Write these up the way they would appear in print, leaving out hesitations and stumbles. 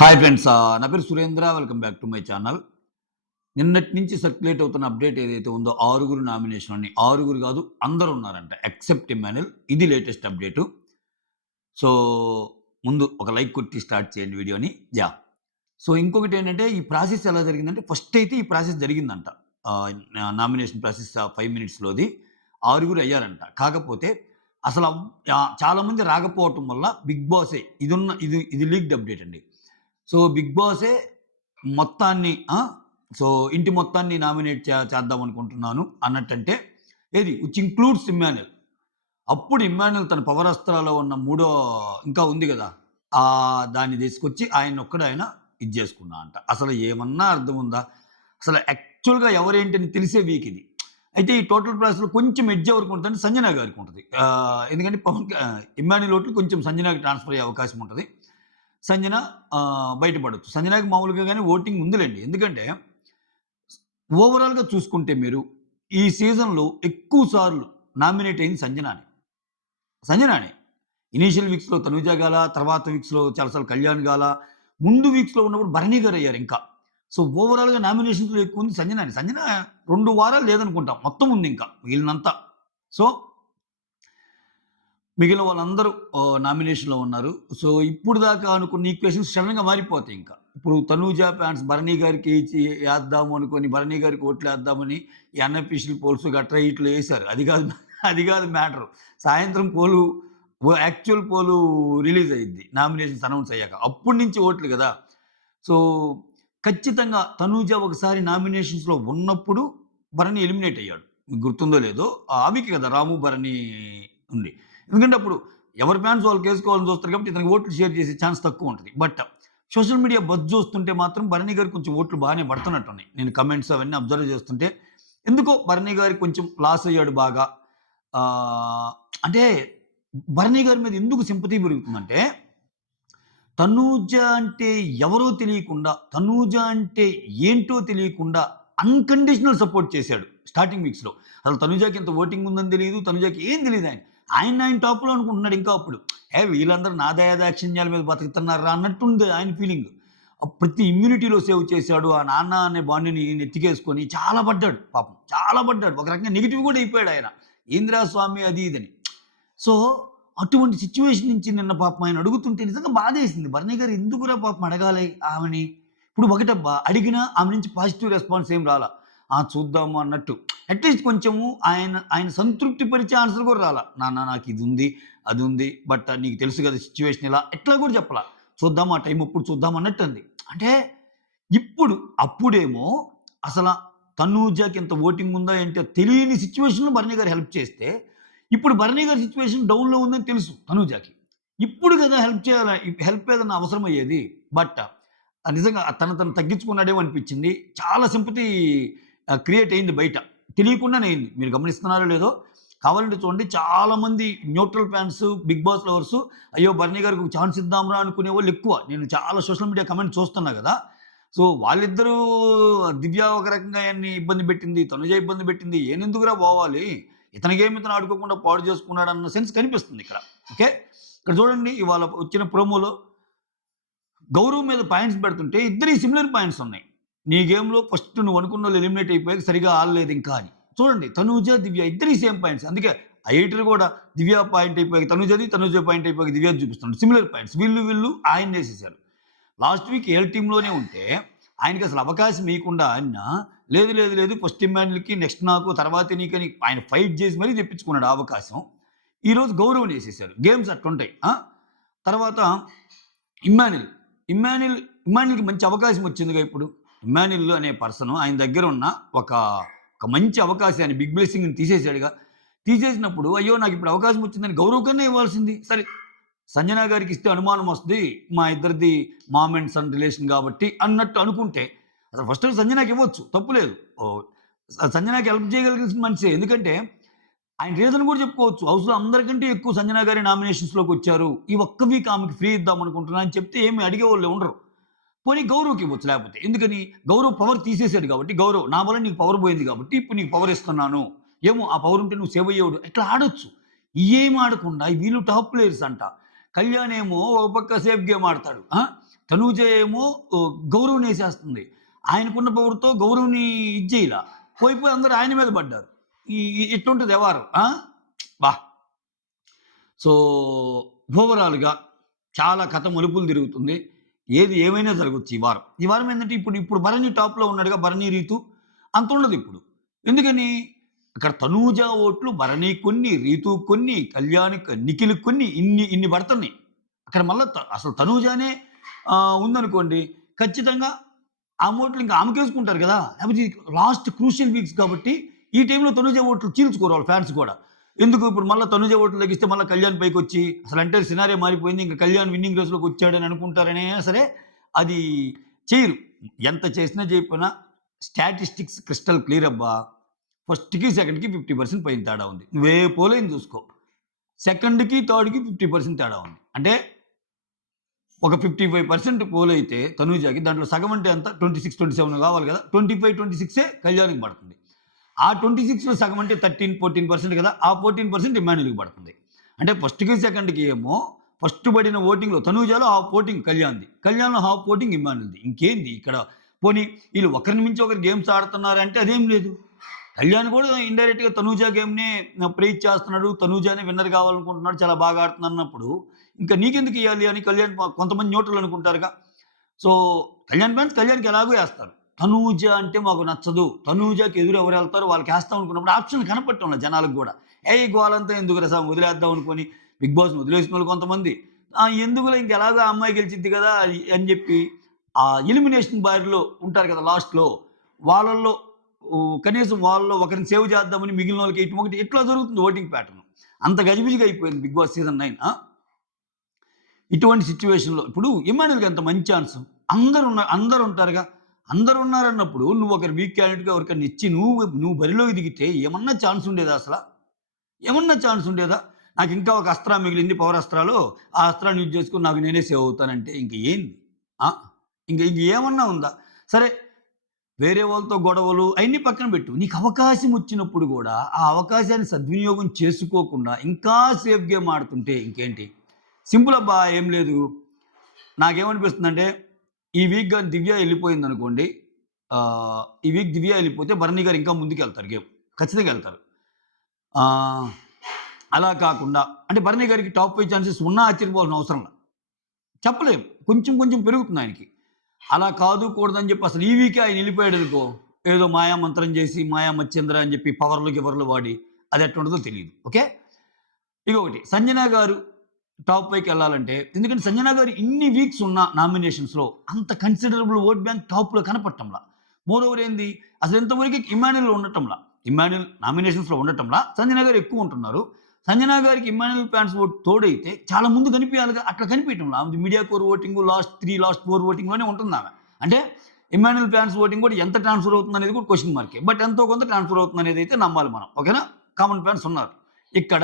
Hi friends. నా పేరు Surendra. Welcome back to my channel. నిన్నటి నుంచి సర్క్యులేట్ అవుతున్న అప్డేట్ ఏదైతే ఉందో 6 నామినేషన్ అని 6 కాదు అందరూ ఉన్నారంట ఎక్సెప్ట్ ఇమ్మాన్యుల్. ఇది లేటెస్ట్ అప్డేటు. సో, ముందు ఒక లైక్ కొట్టి స్టార్ట్ చేయండి వీడియోని. సో, ఇంకొకటేంటంటే ఈ ప్రాసెస్ ఎలా జరిగిందంటే ఫస్ట్ అయితే ఈ ప్రాసెస్ జరిగిందంట. Nomination process 5 మినిట్స్‌లోది 6 అయ్యారంట. కాకపోతే అసలు చాలామంది రాకపోవటం వల్ల బిగ్ బాసే ఇది లీక్డ్ అప్డేట్ అండి. సో, బిగ్ బాసే మొత్తాన్ని సో, ఇంటి మొత్తాన్ని నామినేట్ చేద్దాం అనుకుంటున్నాను అన్నట్టంటే ఏది విచ్ ఇంక్లూడ్స్ ఇమ్మాన్యుల్. అప్పుడు ఇమ్మాన్యుల్ తన పవరస్త్రాలో ఉన్న మూడో ఇంకా ఉంది గదా! దాన్ని తీసుకొచ్చి ఆయన ఇది చేసుకున్నా అంట. అసలు ఏమన్నా అర్థం ఉందా? అసలు యాక్చువల్‌గా ఎవరేంటని తెలిసే వీక్ ఇది. అయితే ఈ టోటల్ ప్రాసెస్‌లో కొంచెం ఎడ్జ్ ఎవరికి ఉంటదంటే సంజన గారికి ఉంటది. ఎందుకంటే ఇమ్మాన్యుల్ ఓట్లు కొంచెం సంజనాకి ట్రాన్స్‌ఫర్ అయ్యే అవకాశం ఉంటది. సంజన బయటపడొచ్చు. సంజనకి మామూలుగా గాని ఓటింగ్ ఉందిలెండి. ఎందుకంటే ఓవరాల్‌గా చూసుకుంటే మీరు ఈ సీజన్‌లో ఎక్కువ సార్లు నామినేట్ అయింది సంజనానే. ఇనీషియల్ వీక్స్‌లో తనూజ గాల, తర్వాత వీక్స్‌లో చాలా సార్లు కళ్యాణ్ గాల, ముందు వీక్స్‌లో ఉన్నప్పుడు భరణి గారు అయ్యారు ఇంకా. సో, ఓవరాల్‌గా నామినేషన్స్‌లో ఎక్కువ ఉంది సంజనానే. సంజన 2 వారాలు లేదనుకుంటా. మొత్తం ఉంది ఇంకా మిగిలినంతా. సో, మిగిలిన వాళ్ళందరూ నామినేషన్‌లో ఉన్నారు. సో, ఇప్పుడు దాకా అనుకున్న ఈక్వేషన్స్ సడెన్‌గా మారిపోతాయి ఇంకా. ఇప్పుడు తనూజ ఫ్యాన్స్ భరణి గారికి ఏద్దాము అనుకోని భరణి గారికి ఓట్లేద్దామని ఈ అన్‌అఫీషియల్ పోల్స్ గట్రా ఇట్లా ఏశారు. అది కాదు మ్యాటరు. సాయంత్రం యాక్చువల్ పోలు రిలీజ్ అయ్యిద్ది. నామినేషన్స్ అనౌన్స్ అయ్యాక. అప్పటి నుంచి ఓట్లు గదా! సో, ఖచ్చితంగా తనూజ ఒకసారి నామినేషన్స్‌లో ఉన్నప్పుడు భరణి ఎలిమినేట్ అయ్యాడు. మీకు గుర్తుందో లేదో ఆ వీకే కదా! రాము, భరణి ఉంది. ఎందుకంటే అప్పుడు ఎవరి ఫ్యాన్స్ వాళ్ళకేసుకోవాలని చూస్తారు కాబట్టి ఇతనికి ఓట్లు షేర్ చేసే ఛాన్స్ తక్కువుంటది. బట్ సోషల్ మీడియా బజ్ చూస్తుంటే మాత్రం భరణి గారికి కొంచెం ఓట్లు బానే పడుతున్నట్టున్నాయి. నేను కమెంట్స్ అవన్నీ అబ్జర్వ్ చేస్తుంటే ఎందుకో భరణి గారికి కొంచెం లాస్ అయ్యాడు బాగా. అంటే భరణి గారి మీద ఎందుకు సింపతి పెరుగుతుందంటే తనూజ అంటే ఎవరో తెలియకుండా, తనూజ అంటే ఏంటో తెలియకుండా అన్‌కండిషనల్ సపోర్ట్ చేశాడు స్టార్టింగ్ వీక్స్‌లో. అసలు తనూజకి ఇంత ఓటింగ్ ఉందని తెలీదు. తనూజకి ఏం తెలీదు ఆయన. ఆయన టాప్‌లో అనుకుంటున్నాడు ఇంకా అప్పుడు. వీళ్ళందరూ నా దయాదాక్షిణ్యాల మీద బతుకుతున్నారా అన్నట్టుంది ఆయన ఫీలింగ్. ప్రతి ఇమ్యూనిటీలో సేవ్ చేశాడు. ఆ నాన్న అనే బాండ్‌ని నెత్తికేసుకొని చాలా పడ్డాడు పాపం. చాలా పడ్డాడు. ఒక రకంగా నెగెటివ్ కూడా అయిపోయాడు ఆయన. ఏందిరా స్వామి అది ఇదని. సో, అటువంటి సిట్యుయేషన్ నుంచి నిన్న పాపం ఆయన అడుగుతుంటే నిజంగా బాధేసింది. భరణి గారు ఎందుకురా పాపం అడగాలి ఆమెని. ఇప్పుడు ఒకటబ్బా అడిగినా ఆమె నుంచి పాజిటివ్ రెస్పాన్స్ ఏం రాలా. చూద్దాము అన్నట్టు. అట్‌లీస్ట్ కొంచెము ఆయన సంతృప్తి పరిచే ఆన్సర్ కూడా రాలా. నాన్న నాకిదుంది, అదుంది. బట్ నీకు తెలుసు కదా సిట్యుయేషన్ ఇలా. ఎట్లా కూడా చెప్పలా. చూద్దాం ఆ టైం అప్పుడు చూద్దాం అన్నట్టుంది. అంటే అప్పుడేమో అసల తనూజకి ఎంత ఓటింగ్ ఉందా ఏంటో తెలియని సిట్యుయేషన్‌లో భరణి గారు హెల్ప్ చేస్తే, ఇప్పుడు భరణి గారి సిట్యుయేషన్ డౌన్‌లో ఉందని తెలుసు తనూజకి. ఇప్పుడు కదా హెల్ప్ ఏదన్నా అవసరమయ్యేది. బట్ నిజంగా తను తగ్గించుకున్నాడేమో అనిపించింది. చాలా సింపతి క్రియేట్ అయింది బయట. తెలియకుండానే అయింది. మీరు గమనిస్తున్నారో లేదో కావాలంటే చూడండి చాలామంది neutral fans, Bigg Boss lovers అయ్యో! భరణి గారికి ఒక ఛాన్స్ ఇద్దాంరా అనుకునే వాళ్ళు ఎక్కువ. నేను చాలా సోషల్ మీడియా కామెంట్స్ చూస్తున్నా గదా! సో, వాళ్ళిద్దరూ దివ్య ఒక రకంగా ఆయన్ని ఇబ్బంది పెట్టింది. తనుజ ఇబ్బంది పెట్టింది. ఈయనెందుకురా పోవాలి? ఇతను ఆడుకోకుండా పాడు చేసుకున్నాడన్న సెన్స్ కనిపిస్తుంది ఇక్కడ. ఓకే. ఇక్కడ చూడండి ఇవాళ వచ్చిన ప్రోమోలో గౌరవ్ మీద పాయింట్స్ పెడుతుంటే ఇద్దరియి సిమిలర్ పాయింట్స్ ఉన్నాయి. నీ గేమ్‌లో ఫస్ట్ నువ్వు అనుకున్నోళ్ళు ఎలిమినేట్ అయిపోయాక సరిగ్గా ఆడలేదు ఇంకా అని. చూడండి తనూజ, దివ్య ఇద్దరియి సేమ్ పాయింట్స్. అందుకే ఆ ఎడిటర్ కూడా దివ్య పాయింట్ అయిపోయాక తనూజ పాయింట్ అయిపోయాక దివ్యది చూపిస్తున్నాడు. Similar points. వీళ్ళు ఆయన్నేసేసారు. లాస్ట్ వీక్ ఏల్ టీమ్‌లోనే ఉంటే ఆయనకసలు అవకాశం ఇయకుండా లేదు ఫస్ట్ ఇమ్మాన్యుల్‌కి నెక్స్ట్ నాకు తర్వాతే నీకని ఆయన ఫైట్ చేసి మరీ తెప్పించుకున్నాడు ఆ అవకాశం. ఈరోజు గౌరవ్‌నేసేసారు. గేమ్స్ అట్లుంటాయి. తర్వాత ఇమ్మాన్యుల్‌కి మంచి అవకాశం వచ్చిందిగా ఇప్పుడు. ఇమ్మాన్యుల్ అనే పర్సన్ ఆయన దగ్గర ఉన్న ఒక మంచి అవకాశాన్ని బిగ్ బ్లెస్సింగ్‌ని తీసేసాడుగా. తీసేసినప్పుడు అయ్యో! నాకిప్పుడు అవకాశం వచ్చిందని గౌరవ్ కన్నా ఇవ్వాల్సింది. సరే సంజన గారికి ఇస్తే అనుమానం వస్తది. మా ఇద్దరిది మామ్ అండ్ సన్ రిలేషన్ కాబట్టి అన్నట్టు అనుకుంటే అసలు ఫస్ట్ సంజనకి ఇవ్వచ్చు. తప్పు లేదు. సంజనకి హెల్ప్ చేయగలిగిన మనిషే. ఎందుకంటే ఆయన రీజన్ కూడా చెప్పుకోవచ్చు. హౌస్‌లో అందరికంటే ఎక్కువ సంజన గారి నామినేషన్స్‌లోకి వచ్చారు. ఈ ఒక్క వీక్ ఆమెకి ఫ్రీ ఇద్దాం అనుకుంటున్నా అని చెప్తే ఏమి అడిగేవాళ్ళు ఉండరు. పోనీ గౌరవ్‌కి ఇవ్వచ్చు లేకపోతే. ఎందుకని గౌరవ్ పవర్ తీసేసాడు కాబట్టి గౌరవ్ నా వల్ల నీకు పవర్ పోయింది కాబట్టి ఇప్పుడు నీకు పవర్ ఇస్తున్నాను. ఏమో ఆ పవర్ ఉంటే నువ్వు సేవ్ అయ్యేవాడు. ఇట్లా ఆడొచ్చు. ఇయేం ఆడకుండా వీళ్ళు టాప్ ప్లేయర్స్ అంట. కళ్యాణ్ ఏమో ఒక పక్క సేఫ్ గేమ్ ఆడతాడు. తనూజ ఏమో గౌరవ్‌ని ఏసేస్తుంది. ఆయనకున్న పవర్‌తో గౌరవ్‌ని ఇది చేయలా. పోయి అందరూ ఆయన మీద పడ్డారు. ఇట్లుంటది వ్యవహారం. ఆ! అబ్బా! సో, ఓవరాల్‌గా చాలా కథ మలుపులు తిరుగుతుంది. ఏది ఏమైనా జరగొచ్చు ఈ వారం. ఈ వారం ఏందంటే ఇప్పుడు భరణి టాప్‌లో ఉన్నాడుగా, భరణి, రీతు అంతుండదిప్పుడు. ఎందుకని? అక్కడ తనూజ ఓట్లు భరణి కొన్ని, రీతు కొన్ని, కళ్యాణి నిఖిల్ కొన్ని ఇన్ని పడతన్నాయి. అక్కడ మళ్ళా అసలు తనూజానే ఉందనుకోండి, ఖచ్చితంగా ఆ ఓట్లు ఇంకా ఆమెకేసుకుంటారు గదా! లేకపోతే లాస్ట్ క్రూషియల్ వీక్స్ కాబట్టి ఈ టైంలో తనూజ ఓట్లు చీల్చుకోరు వాళ్ళ ఫ్యాన్స్ కూడా. ఎందుకు ఇప్పుడు మళ్ళా తనూజ ఓట్లు తగ్గిస్తే మళ్ళా కళ్యాణ్ పైకొచ్చి అసలు అంటే సినారియో మారిపోయింది. ఇంక కళ్యాణ్ విన్నింగ్ రేస్‌లోకి వచ్చాడని అనుకుంటారనైనా సరే అది చెయ్యరు. ఎంత చేసినా చేయకపోయినా స్టాటిస్టిక్స్ క్రిస్టల్ క్లియర్ అబ్బా! ఫస్ట్‌కి, సెకండ్‌కి 50% పైన తేడా ఉంది. నువ్వే పోలైన చూసుకో. సెకండ్‌కి, థర్డ్‌కి 50% తేడా ఉంది. అంటే ఒక 55% పోలైతే తనూజకి దాంట్లో సగం అంటే ఎంత? 26, 27 కావాలి కదా! 25, 26 కళ్యాణ్‌కి పడుతుంది. ఆ 26లో సగం అంటే 13, 14% కదా! ఆ 14% ఇమ్మాన్యుల్‌కి పడుతుంది. అంటే ఫస్ట్‌కి, సెకండ్‌కి ఏమో ఫస్ట్ పడిన ఓటింగ్‌లో తనూజలో హాఫ్ ఓటింగ్ కళ్యాణ్‌ది. కళ్యాణ్‌లో హాఫ్ ఓటింగ్ ఇమ్మాన్యుల్‌ది. ఇంకేంది ఇక్కడ? పోనీ ఈళ్ళు ఒకరిని మించి ఒకరు గేమ్స్ ఆడుతున్నారంటే అదేం లేదు. కళ్యాణ్ కూడా ఇండైరెక్ట్‌గా తనూజ గేమ్‌నే ప్రైజ్ చేస్తున్నాడు. తనూజానే విన్నర్ కావాలనుకుంటున్నాడు. చాలా బాగా ఆడుతుందన్నప్పుడు ఇంకా నీకెందుకు ఇయ్యాలి అని కళ్యాణ్ కొంతమంది న్యూట్రల్ అనుకుంటారుగా. సో, కళ్యాణ్ ఫ్యాన్స్ కళ్యాణ్‌కి ఎలాగో ఏస్తారు. తనూజ అంటే మాకు నచ్చదు. తనూజకి ఎదురు ఎవరెళ్తారో వాళ్ళకేస్తాం అనుకున్నప్పుడు ఆప్షన్ కనపడటంలా జనాలకు గూడా. ఏయ్! గోలంతా ఎందుకురా సామి వదిలేద్దాం అనుకోని బిగ్ బాస్‌ని వదిలేసినోళ్ళు కొంతమంది. ఎందుకులే ఇంకెలాగో ఆ అమ్మాయి గెలిచిద్ది గదా! అని జెప్పి ఆ ఎలిమినేషన్ బారిలో ఉంటారు కదా! లాస్ట్‌లో వాళ్ళల్లో కనీసం వాళ్ళలో ఒకరిని సేవ్ చేద్దామని మిగిలినోళ్ళకి ఎయటం ఒకటి ఇట్లా జరుగుతుంది ఓటింగ్ ప్యాటర్న్. అంత గజిబిజిగా అయిపోయింది బిగ్ బాస్ సీజన్ 9. ఇటువంటి సిట్యుయేషన్‌లో ఇప్పుడు ఇమ్మాన్యుల్‌కి ఎంత మంచి ఛాన్స్. అందరూ ఉంటారుగా. అందరూ ఉన్నారన్నప్పుడు నువ్వు ఒకరు వీక్ క్యాండిడేట్‌గా ఎవరికన్నా ఇచ్చి నువ్వు బరిలోకి దిగితే ఏమన్నా ఛాన్స్ ఉండేదా అసల? ఏమన్నా ఛాన్స్ ఉండేదా? నాకింకా ఒక అస్త్రా మిగిలింది పవర్ అస్త్రాలో. ఆ అస్త్రాన్ని యూజ్ చేసుకొని నాకు నేనే సేవ్ అవుతానంటే ఇంక ఏంది? ఆ! ఇంక ఏమన్నా ఉందా? సరే వేరే వాళ్ళతో గొడవలు అయన్నీ పక్కన పెట్టు. నీకు అవకాశం వచ్చినప్పుడు గూడా, ఆ అవకాశాన్ని సద్వినియోగం చేసుకోకుండా ఇంకా సేఫ్ గేమ్ ఆడుతుంటే ఇంకేంటి? సింపుల్ అబ్బా! ఏం లేదు. నాకేమనిపిస్తుందంటే, ఈ వీక్ గాని దివ్య ఎళ్ళిపోయిందనుకోండి, ఈ వీక్ దివ్య ఎళ్ళిపోతే భరణి గారు ఇంకా ముందుకెళ్తారు గేమ్. ఖచ్చితంగా ఎళ్తారు. ఆహ్, అలా కాకుండా అంటే భరణి గారికి టాప్ 5 ఛాన్సెస్ ఉన్నా ఆశ్చర్యపోవాల్సిన అవసరంలా. చెప్పలేం. కొంచెం కొంచెం పెరుగుతుంది ఆయనకి. అలా కాదు, కూడదని చెప్పి అసలు ఈ వీకే ఆయన ఎళ్ళిపోయాడనుకో, ఏదో మాయా మంత్రం చేసి, మాయా మచ్చేంద్ర అని చెప్పి పవర్లు, గివర్లు వాడి అది ఎట్లుంటదో తెలీదు. ఓకే. ఇంకొకటి సంజన గారు టాప్ 5కెళ్ళాలంటే ఎందుకంటే సంజన గారు ఇన్ని వీక్స్ ఉన్న నామినేషన్స్‌లో అంత కన్సిడరబుల్ ఓట్ బ్యాంక్ టాప్‌లో కనపడటంలా. మోరోవర్ ఏంది అసలు ఇంతవరకు ఇమ్మాన్యుల్ ఉండటంలా. ఇమ్మాన్యుల్ నామినేషన్స్‌లో ఉండటంలా సంజన గారు ఎక్కువ ఉంటున్నారు. సంజన గారికి ఇమ్మాన్యుల్ ఫ్యాన్స్ ఓట్ తోడైతే చాలా ముందు కనిపియాలిగా. అట్లా కనిపియటంలా. ఆమెది media core voting last 3, last 4 ఓటింగ్‌లోనే ఉంటుందామె. అంటే ఇమ్మాన్యుల్ ఫ్యాన్స్ ఓటింగ్ కూడా ఎంత ట్రాన్స్‌ఫర్ అవుతుందనేది కూడా క్వెషన్ మార్కే. బట్ ఎంతో కొంత ట్రాన్స్‌ఫర్ అవుతుందనేదైతే నమ్మాలి మనం. ఓకేనా? కామన్ ఫ్యాన్స్ ఉన్నారు. ఇక్కడ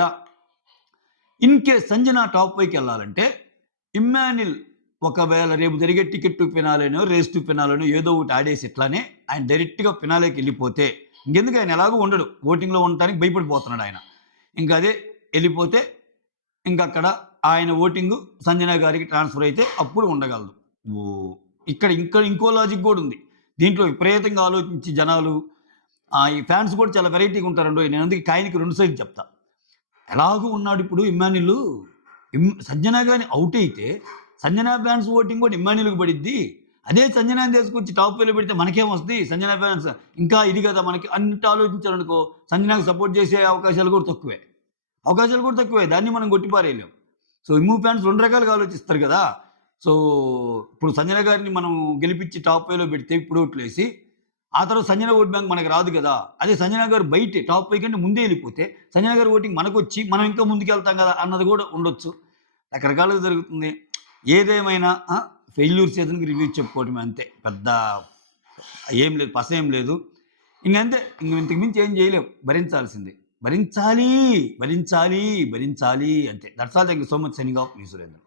ఇన్ కేస్ సంజన టాప్ 5కెళ్ళాలంటే ఇమ్మాన్యుల్ ఒకవేళ రేపు జరిగే టికెట్ టు ఫినాలేనో, రేస్ టు ఫినాలేనో ఏదో ఒకటి ఆడేసి ఇట్లానే ఆయన డైరెక్ట్‌గా ఫినాలేకెళ్ళిపోతే ఇంకెందుకు ఆయన ఎలాగో ఉండడు. ఓటింగ్‌లో ఉండటానికి భయపడిపోతున్నాడు ఆయన. ఇంక అదే ఎళ్ళిపోతే ఇంకక్కడ ఆయన ఓటింగు సంజన గారికి ట్రాన్స్‌ఫర్ అయితే అప్పుడు ఉండగలదు. ఓహ్! ఇక్కడ ఇంకా ఇంకో లాజిక్ గూడా ఉంది. దీంట్లో విపరీతంగా ఆలోచించి జనాలు ఈ ఫ్యాన్స్ కూడా చాలా వెరైటీగా ఉంటారండోయ్. నేను అందుకే కాయిన్‌కి 2 సైడ్‌లు చెప్తా. ఎలాగూ ఉన్నాడిప్పుడు ఇమ్మాన్యులు. సంజన గాని ఔట్ అయితే, సంజన ఫ్యాన్స్ ఓటింగ్ కూడా ఇమ్మాన్యుల్‌కి పడిద్ది. అదే సంజనాని తీసుకొచ్చి టాప్ 5లో పెడితే మనకేమొస్తది? సంజన ఫ్యాన్స్ ఇంకా ఇది కదా మనకి అన్నట్టు ఆలోచించారనుకో, సంజనకి సపోర్ట్ చేసే అవకాశాలు కూడా తక్కువే. అవకాశాలు కూడా తక్కువే. దాన్ని మనం కొట్టిపారేయలేం. సో, ఇమ్ము ఫ్యాన్స్ 2 రకాలుగా ఆలోచిస్తారు గదా! సో, ఇప్పుడు సంజన గారిని మనం గెలిపించి టాప్ 5లో పెడితే ఇప్పుడు ఓట్లేసి ఆ తర్వాత సంజన ఓట్ బ్యాంక్ మనకు రాదు కదా! అదే సంజన గారు బయటే టాప్ 5 కంటే ముందే ఎళ్ళిపోతే, సంజన గారి ఓటింగ్ మనకొచ్చి, మనం ఇంకా ముందుకెళ్తాం గదా! అన్నది గూడా ఉండొచ్చు. రకరకాలుగా జరుగుతుంది. ఏదేమైనా ఫెయిల్యూర్ సీజన్‌కి రివ్యూ చెప్పుకోవటమే అంతే. పెద్ద ఏం లేదు. పసేం లేదు. ఇంగంతే. ఇంతకు మించి ఏం జేయలేం. భరించాల్సిందే. భరించాలి, భరించాలి, భరించాలి అంతే. That's all. Thank you so much. Signing off. Me Surendra.